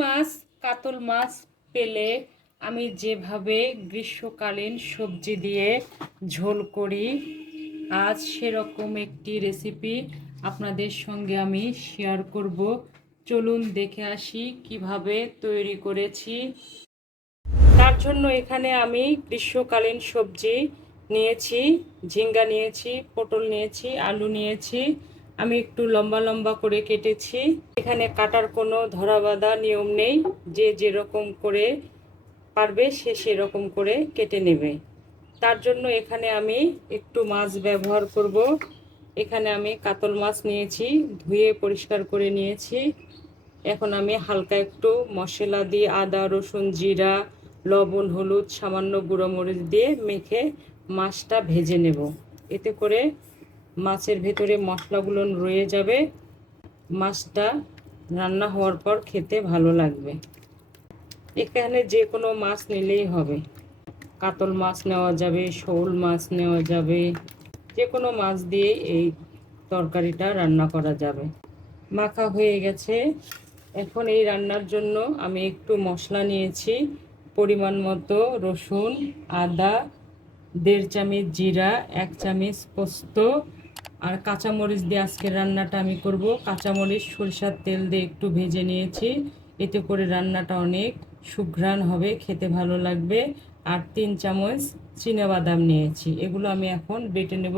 মাছ, কাতল মাছ পেলে আমি যেভাবে গ্রীষ্মকালীন সবজি দিয়ে ঝোল করি, আজ সেরকম একটি রেসিপি আপনাদের সঙ্গে আমি শেয়ার করব। চলুন দেখে আসি কিভাবে তৈরি করেছি। তার জন্য এখানে আমি গ্রীষ্মকালীন সবজি নিয়েছি, ঝিঙ্গা নিয়েছি, পটল নিয়েছি, আলু নিয়েছি। আমি একটু লম্বা লম্বা করে কেটেছি। এখানে কাটার কোনো ধরাবাঁধা নিয়ম নেই, যে যেরকম করে পারবে সে সেরকম করে কেটে নেবে। তার জন্য এখানে আমি একটু মাছ ব্যবহার করব। এখানে আমি কাতল মাছ নিয়েছি, ধুয়ে পরিষ্কার করে নিয়েছি। এখন আমি হালকা একটু মশলা দিয়ে আদা, রসুন, জিরা, লবণ, হলুদ, সামান্য গুঁড়ো মরিচ দিয়ে মেখে মাছটা ভেজে নেব। এতে করে মাছের ভেতরে মশলাগুলো রয়ে যাবে, মাছটা রান্না হওয়ার পর খেতে ভালো লাগবে। এখানে যে কোনো মাছ নিলেই হবে, কাতল মাছ নেওয়া যাবে, শোল মাছ নেওয়া যাবে, যে কোনো মাছ দিয়ে এই তরকারিটা রান্না করা যাবে। মাখা হয়ে গেছে। এখন এই রান্নার জন্য আমি একটু মশলা নিয়েছি, পরিমাণ মতো রসুন, আদা, 1.5 চামচ জিরা, 1 চামচ পোস্ত আর কাঁচামরিচ দিয়ে আজকের রান্নাটা আমি করব। কাঁচামরিচ সরিষার তেল দিয়ে একটু ভেজে নিয়েছি, এতে করে রান্নাটা অনেক সুঘ্রাণ হবে, খেতে ভালো লাগবে। আর 3 চামচ চীনাবাদাম নিয়েছি, এগুলো আমি এখন বেটে নেব।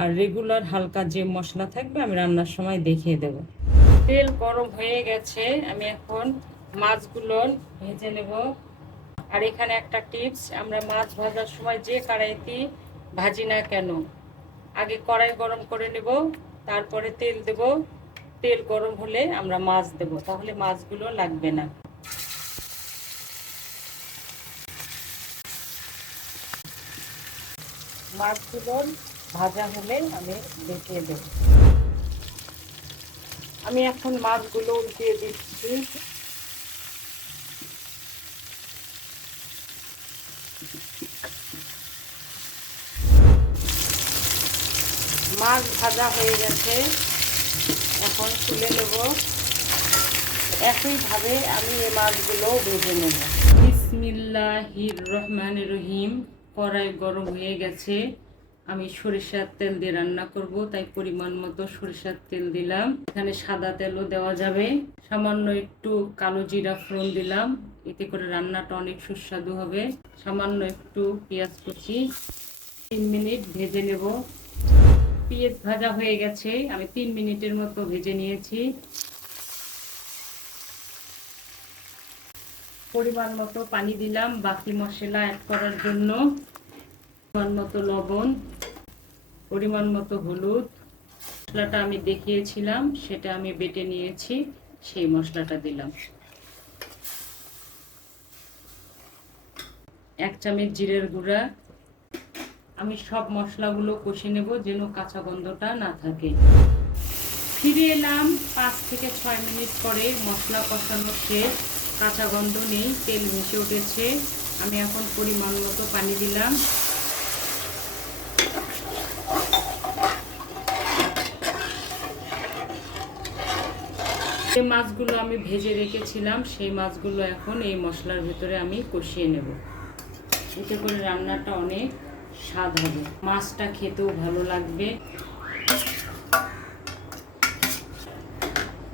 আর রেগুলার হালকা যে মশলা থাকবে আমি রান্নার সময় দেখিয়ে দেব। তেল গরম হয়ে গেছে, আমি এখন মাছগুলো ভেজে নেব। আর এখানে একটা টিপস, আমরা মাছ ভাজার সময় যে কড়াইতে ভাজি না কেন, আগে কড়াই গরম করে নেব, তারপরে তেল দেব। তেল গরম হলে আমরা মাছ দেব, তাহলে মাছগুলো লাগবে না। মাছগুলো ভাজা হলে আমি দেখিয়ে দেব। আমি এখন মাছগুলো উল্টিয়ে দিচ্ছি। মাছ ভাজা হয়ে গেছে, এখন তুলে নেব। একইভাবে আমি এই মাছগুলো ভেজে নেব। বিসমিল্লাহির রহমানির রহিম। কড়াই গরম হয়ে গেছে, আমি সরিষার তেল দিয়ে রান্না করব, তাই পরিমাণ মতো সরিষার তেল দিলাম। এখানে সাদা তেলও দেওয়া যাবে। সামান্য একটু কালো জিরা ফোড়ন দিলাম, এতে করে রান্নাটা অনেক সুস্বাদু হবে। সামান্য একটু পেঁয়াজ কুচি, 3 মিনিট ভেজে নেব। পেঁয়াজ ভাজা হয়ে গেছে, আমি 3 মিনিটের মতো ভেজে নিয়েছি। পরিমাণ মতো পানি দিলাম বাকি মশলা অ্যাড করার জন্য। পরিমাণ মতো লবণ, পরিমাণ মতো হলুদ। মশলাটা আমি দেখিয়েছিলাম, সেটা আমি বেটে নিয়েছি, সেই মশলাটা দিলাম। 1 চামচ জিরের গুঁড়া। আমি সব মশলাগুলো কষে নেব, যেন কাঁচা গন্ধটা না থাকে। ফিরে এলাম 5 থেকে 6 মিনিট পরে। মশলা কষানো শেষ, কাঁচা গন্ধ নেই, তেল মিশে উঠেছে। আমি এখন পরিমাণ মতো পানি দিলাম। যে মাছগুলো আমি ভেজে রেখেছিলাম, সেই মাছগুলো এখন এই মশলার ভেতরে আমি কষিয়ে নেব। এতে করে রান্নাটা অনেক স্বাদ হবে, মাছটা খেতেও ভালো লাগবে।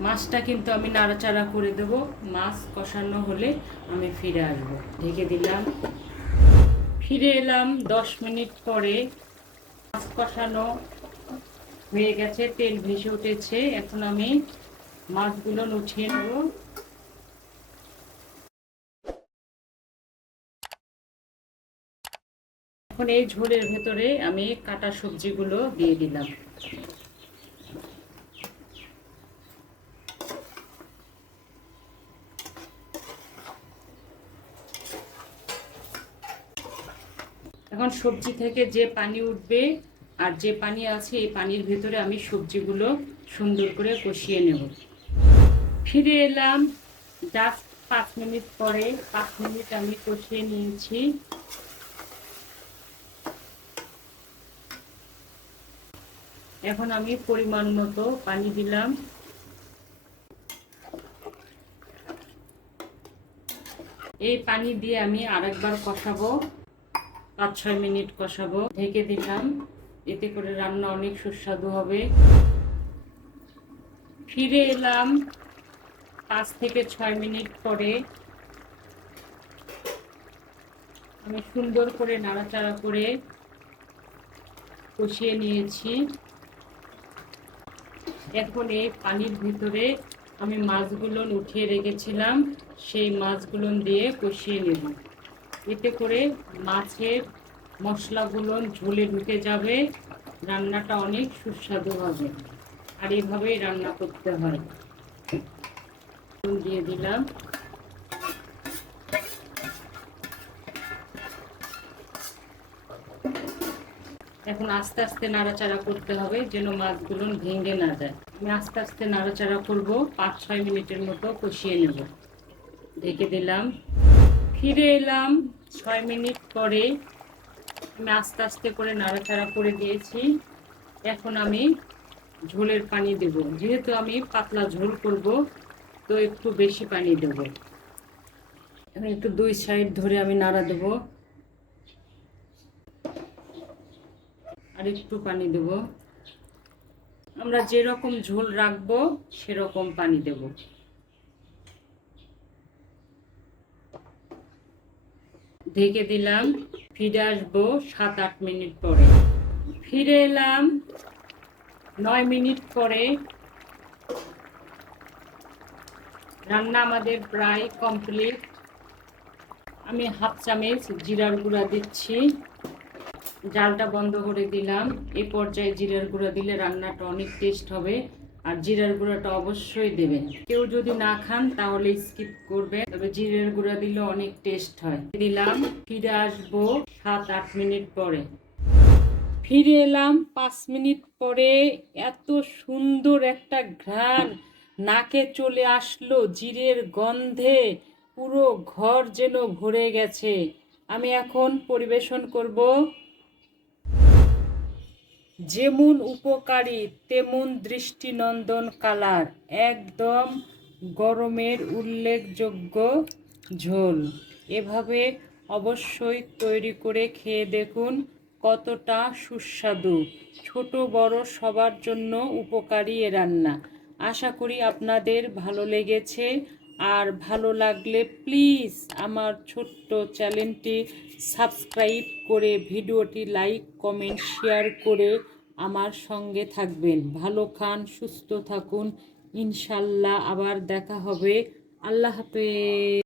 মাছটা কিন্তু আমি নাড়াচাড়া করে দেব। মাছ কষানো হলে আমি ফিরে আসবো। ঢেকে দিলাম। ফিরে এলাম 10 মিনিট পরে। মাছ কষানো হয়ে গেছে, তেল ভেসে উঠেছে। এখন আমি মাছগুলো উঠিয়ে নেব। এখন এই ঝোলের ভেতরে আমি কাটা সবজিগুলো দিয়ে দিলাম। এখন সবজি থেকে যে পানি উঠবে আর যে পানি আছে, এই পানির ভেতরে আমি সবজিগুলো সুন্দর করে কষিয়ে নেব। ফিরে এলাম জাস্ট 5 মিনিট পরে। 5 মিনিট আমি কষিয়ে নিয়েছি। এখন আমি পরিমাণ মতো পানি দিলাম। এই পানি দিয়ে আমি আরেকবার কষাবো, 5-6 মিনিট কষাবো। ঢেকে দিলাম, এতে করে রান্না অনেক সুস্বাদু হবে। ফিরে এলাম 5 থেকে 6 মিনিট পরে। আমি সুন্দর করে নাড়াচাড়া করে কষিয়ে নিয়েছি। এখন এই পানির ভিতরে আমি মাছগুলো উঠিয়ে রেখেছিলাম, সেই মাছগুলো দিয়ে কষিয়ে নেব। এতে করে মাছের মশলাগুলো ঝোলে ঢুকে যাবে, রান্নাটা অনেক সুস্বাদু হবে। আর এভাবেই রান্না করতে হয়। দিয়ে দিলাম। এখন আস্তে আস্তে নাড়াচাড়া করতে হবে যেন মাছগুলো ভেঙে না যায়। আমি আস্তে আস্তে নাড়াচাড়া করব, 5-6 মিনিটের মতো কষিয়ে নেব। ঢেকে দিলাম। ফিরে এলাম 6 মিনিট পরে। আমি আস্তে আস্তে করে নাড়াচাড়া করে দিয়েছি। এখন আমি ঝোলের পানি দেব। যেহেতু আমি পাতলা ঝোল করব, তো একটু বেশি পানি দেব। এখন একটু 2 সাইড ধরে আমি নাড়া দেব। আর একটু পানি দেব। আমরা যেরকম ঝোল রাখবো সেরকম পানি দেব। ঢেকে দিলাম। ফিরে আসবো 7-8 মিনিট পরে। ফিরে এলাম 9 মিনিট পরে। রান্না আমাদের প্রায় কমপ্লিট। আমি হাফ চামচ জিরার গুঁড়া দিচ্ছি। জালটা বন্ধ করে দিলাম। এই পর্যায়ে জিরার গুঁড়া দিলে রান্নাটা অনেক টেস্ট হবে। আর জিরার গুঁড়াটা অবশ্যই দেবেন। কেউ যদি না খান তাহলে স্কিপ করবেন, তবে জিরার গুঁড়া দিলে অনেক টেস্ট হয়। দিলাম। ফিরে আসবো 7-8 মিনিট পরে। ফিরে এলাম 5 মিনিট পরে। এত সুন্দর একটা ঘ্রাণ নাকে চলে আসলো, জিরের গন্ধে পুরো ঘর যেন ভরে গেছে। আমি এখন পরিবেশন করব। যেমন উপকারী তেমন দৃষ্টিনন্দন কালার, একদম গরমের উল্লেখযোগ্য ঝোল। এভাবে অবশ্যই তৈরি করে খেয়ে দেখুন কতটা সুস্বাদু। ছোট বড় সবার জন্য উপকারী এ রান্না। আশা করি আপনাদের ভালো লেগেছে। আর ভালো লাগলে প্লিজ আমার ছোট্ট চ্যানেলটি সাবস্ক্রাইব করে ভিডিওটি লাইক কমেন্ট শেয়ার করে আমার সঙ্গে থাকবেন। ভালো খান, সুস্থ থাকুন। ইনশাল্লাহ আবার দেখা হবে। আল্লাহ হাফেজ।